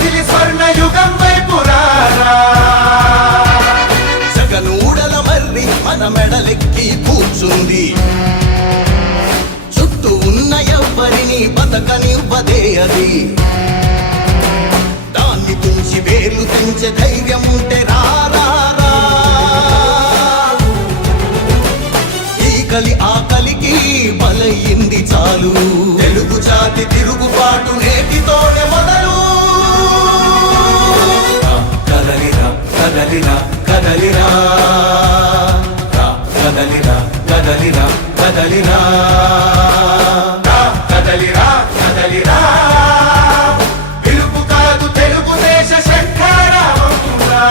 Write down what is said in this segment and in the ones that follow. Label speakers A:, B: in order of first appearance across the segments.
A: మజిలి స్వర్ణ యుగం వైపు జగనూడల మర్రి మన మెడలెక్కి కూర్చుంది. చుట్టూ ఉన్న ఎవ్వరిని బతకనివ్వదే అది. దాన్ని తుంచి వేలు తెంచే ధైర్యం ఉంటే రారా ఆకలికి బలయింది చాలు. తెలుగు జాతి తిరుగుబాటు కదలిరా కదలిరా. కదలిరా కదలిరా కదలిరా. కదలిరా కదలిరా. పిలుపు కాదు తెలుగుదేశ శంఖారావంగా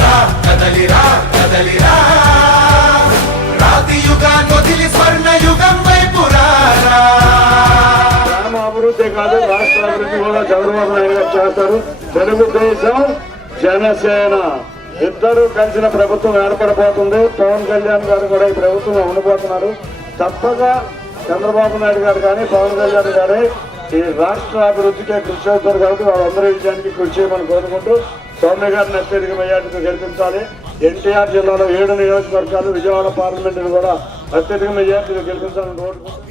A: రా కదలిరా కదలిరా. రాతి యుగాన్ని వదిలి స్వర్ణ యుగం వైపు
B: అభివృద్ధి కాదు రాష్ట్ర అభివృద్ధి కూడా చంద్రబాబు నాయుడు గారు చేస్తారు. తెలుగుదేశం జనసేన ఇద్దరు కలిసిన ప్రభుత్వం ఏర్పడబోతుంది. పవన్ కళ్యాణ్ గారు కూడా ఈ ప్రభుత్వంలో ఉండిపోతున్నారు తప్పక చంద్రబాబు నాయుడు గారు కానీ పవన్ కళ్యాణ్ గారే ఈ రాష్ట్ర అభివృద్ధికే కృషి చేస్తారు కాబట్టి వాళ్ళందరూ విజయానికి కృషి చేయమని కోరుకుంటూ సౌమ్య గారిని అత్యధిక మెజార్టీతో గెలిపించాలి. ఎన్టీఆర్ జిల్లాలో ఏడు నియోజకవర్గాలు విజయవాడ పార్లమెంటును కూడా అత్యధిక మెజార్టీతో గెలిపించాలని కోరుకుంటున్నాను